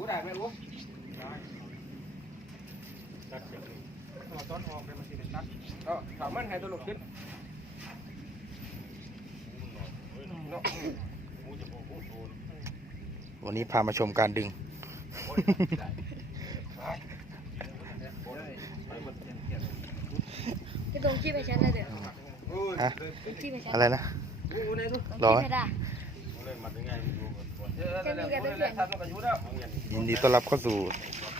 รู้ได้ไหมรู้ตัดเสียงเอาต้นออกเลยมันสิเป็นตัดเออถามมันให้ตัวหลบขึ้นเนาะมูจะบอกโอ้โหวันนี้พามาชมการดึง จะตรงที่ไปฉันเลยเดี๋ยวฮะตรงที่ไปฉันอะไรนะรู้ในรู้ตรงที่ไปได้เล่นมาถึงไงดูก่อนเออนั่นแหละรู้เลยทำกันอยู่แล้วเอาเงินยินดีต้อนรับเข้าสู่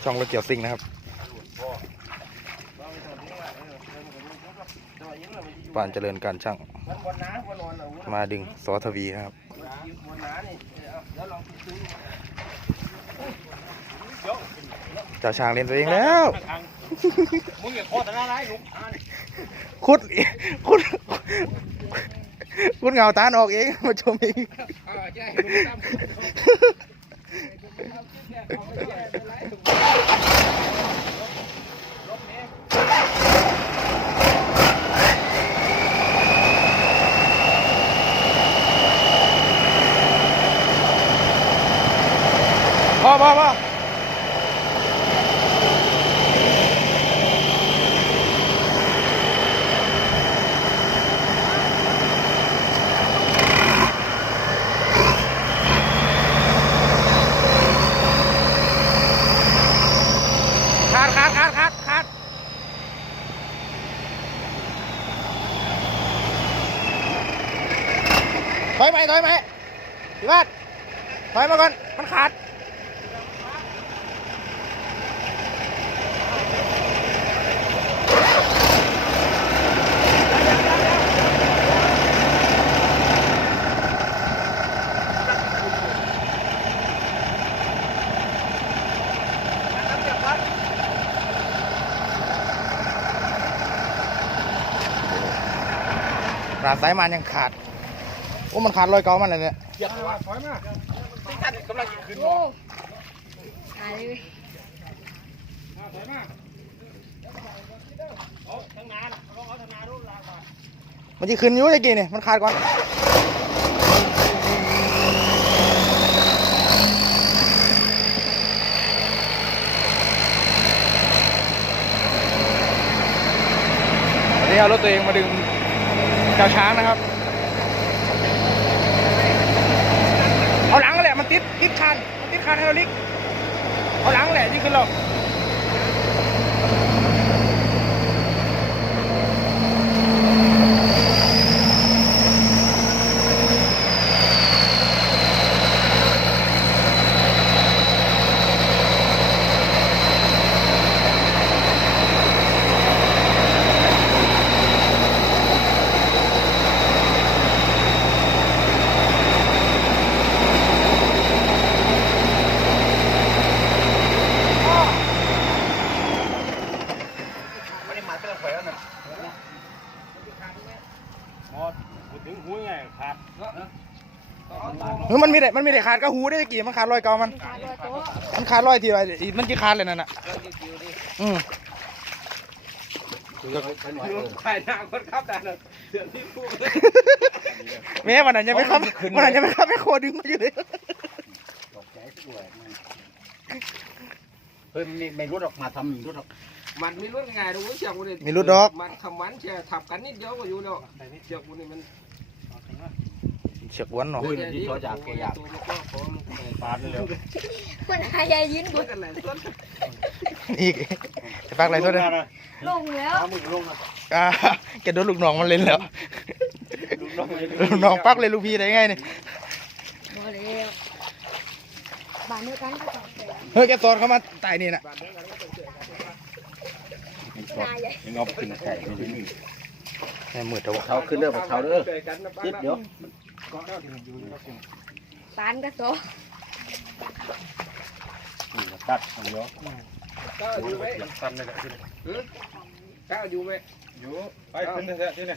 ช่องรถเกี่ยวซิ่งนะครับพ่อปานเจริญการช่างมันบนน้ำบนนอนเหรอมาดึงสอทวีครับบนน้ำนี่เดี๋ยวลองซื้อจ่าช้างเล่นตัวเองแล้ว มึงอย่าโคตรนะไรลุงคุดคุด คุดเงาตานออกเองมาชมเอง อ่าใช่ลุงตั้ม พอพอพอขาดขาดขาดขาดขาด ถอยไหมถอยไหมพี่บ้านถอยมาก่อน มันขาดปราสายมันยังขาด โอ้มันขาดรอยเก่ามันเลยเนี่ยเหยียบถอยมาท่านกำลังขึ้นโอ้ตายเลยถอยมาเอาทั้งงานลองเอาทั้งงานรู้ลาก่อนมันจะขึ้นอยู่ตะกี้นี่มันขาดก่อนวันนี้เอารถตัวเองมาดึงเจ้าช้างนะครับ เอาหลังนั่นแหละ มัน ติดติดคันติดคันไฮดรอลิกเอาหลังแหละที่ขึ้นหรอก ไม่ได้มาเตอร์แขวนน่ะ หมดพูด ถึงหูไงขาดเฮ้ยมันมีแต่มันมีแต่ขาดกระหูได้ตะกี้มันขาดรอยเก่ามันตายเลยโต๊ะมันขาดรอยทีไรอีกมันจะขาดเลยนั่นน่ะอืมใช่หน้าคนขับแต่เสือที่พูดแม่วันนั้นยังไม่ครับวันนั้นยังไม่ครับไม่โคดึงมาอยู่เลยตกใจด้วยเฮ้ยไม่ไม่รู้หรอกมาทำอย่างรู้หรอก มันมีรุ่นไงรู้เชือกมันมีรุดดอก มันคำวันเชียทับกันนิดเดียวก็อยู่แล้วเชือกมันนี่มันเชือกวันเนาะอุ้ยที่เขาอยากแกอยาก ตัวมันก็พอมันไปปาดเลยมันหายายยินพูบุดกันแหละต้นอีกจะปักอะไรตัวเดียวลงแล้วเอามือลงนะอ่าแกโดนลูกน้องมันเล่นแล้วลูกน้องเลยลูกน้องปักเลยลูกพี่ได้ไงเนี่ยมาแล้วบ้านเดียวกันก็ต้องเจอเฮ้ยแกสอนเขามาตายนี่น่ะนายใหญ่ ยังเอาไปขึ้นไก่ไม่ได้แม่มืดเถอะวะเขาขึ้นเด้อเขาเด้อนิดเดียวปานก็โต๊ะตัดเอาเนาะก็อยู่ไหมตัดเลยก็ขึ้นก็อยู่ไหมอยู่ไปขึ้นเถอะที่นี่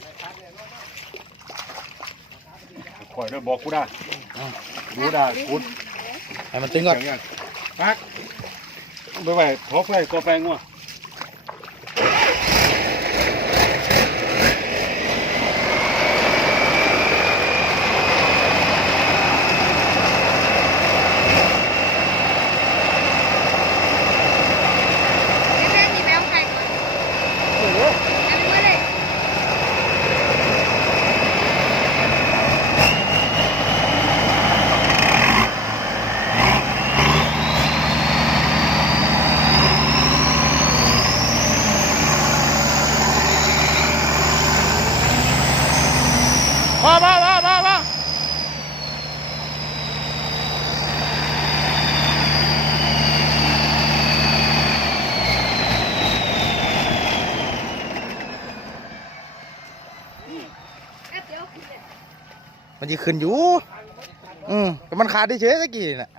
คอยเด้อบอกกูได้รู้ได้กูให้มันตึงก่อนปักไปไปทบไปตัว พอพอพอพอพอมันจะขึ้นอยู่ อืมก็มันขาดเฉยสักกี่น่ะ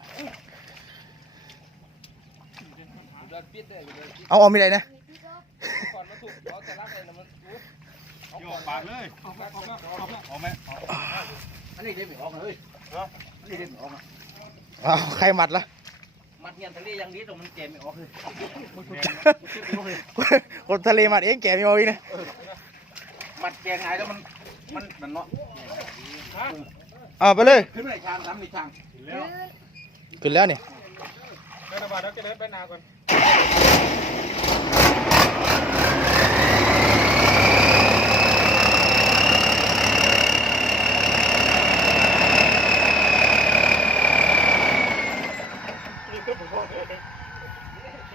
เอาออกไม่ได้นะ โยกปากเลยออกมาออกมาออกมาออกมาอันนี้เด็ดไม่ออกเลยอันนี้เด็ดไม่ออกอะเอาใครหมัดละมัดเงียนทะเลอย่างนี้ตรงมันแกะไม่ออกเลยคนทะเลหมัดเองแกไม่เอาอีกนะมัดแกะไงายแล้วมันมันมันเนาะเอาไปเลยขึ้นไม่ช่างทำไม่ช่างแล้วขึ้นแล้วนี่เดินมาแล้วจะเ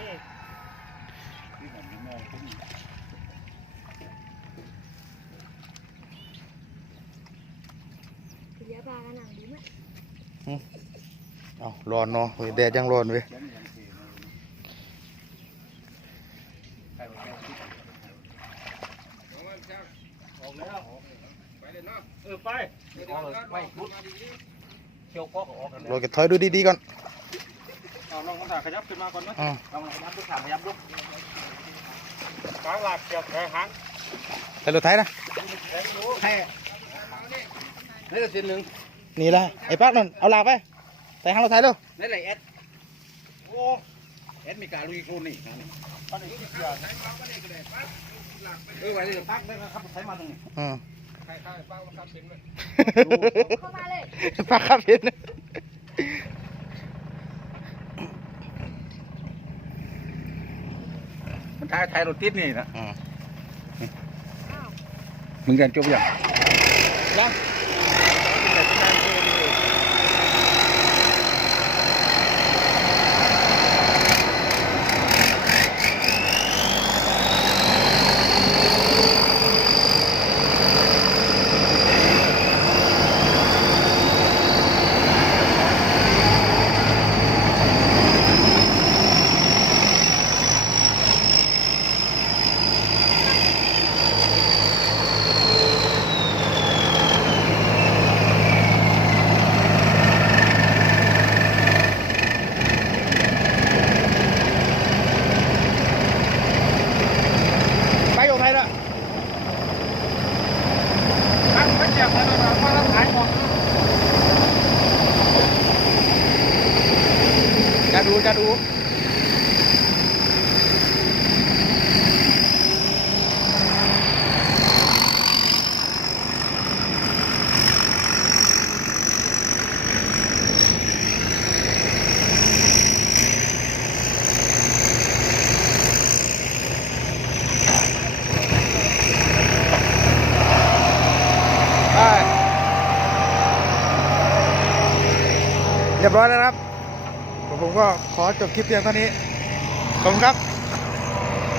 ร่อนเดี๋ยปลากันหนังดีไหมเอาร้อนเนาะเฮ้ยแดดยังร้อนเว้ยแล้วไปเลยเนาะเออไปเดี๋ยวเดี๋ยวไปพุดเกี่ยวก๊ออกกันเราจะถอยดูดีๆก่อน เอาลองมาถ่ายขยับขึ้นมาก่อนนะอืม ลองพยายามดูขามพยายามดูกลางหลักเกี่ยวแขนหาง แต่รถไถนะให้นี่ก็สินหนึ่งนี่ละไอ้ปักนั่นเอาหลากไปใส่หางรถไถเร็วนี่แหละเอ็ดโอ้เอ็ดมีการลุยกูนี่เออไว้เลยปักได้ครับใช้มาตรงนี้อืมใครข้าป้าว่าข้าเป็นไหมเข้ามาเลยปักครับเห็น มัน ท้ายท้ายรถติดนี่นะอืมมึงกันจบยังยัง ไปอยู่ไทยละ ตั้งไว้เกี่ยวแล้วมาแล้วถ่ายหมด จะ ดูจะดูไปเรียบร้อยแล้วครับ ผมก็ขอจบคลิปเพียงเท่านี้ ขอบคุณครับ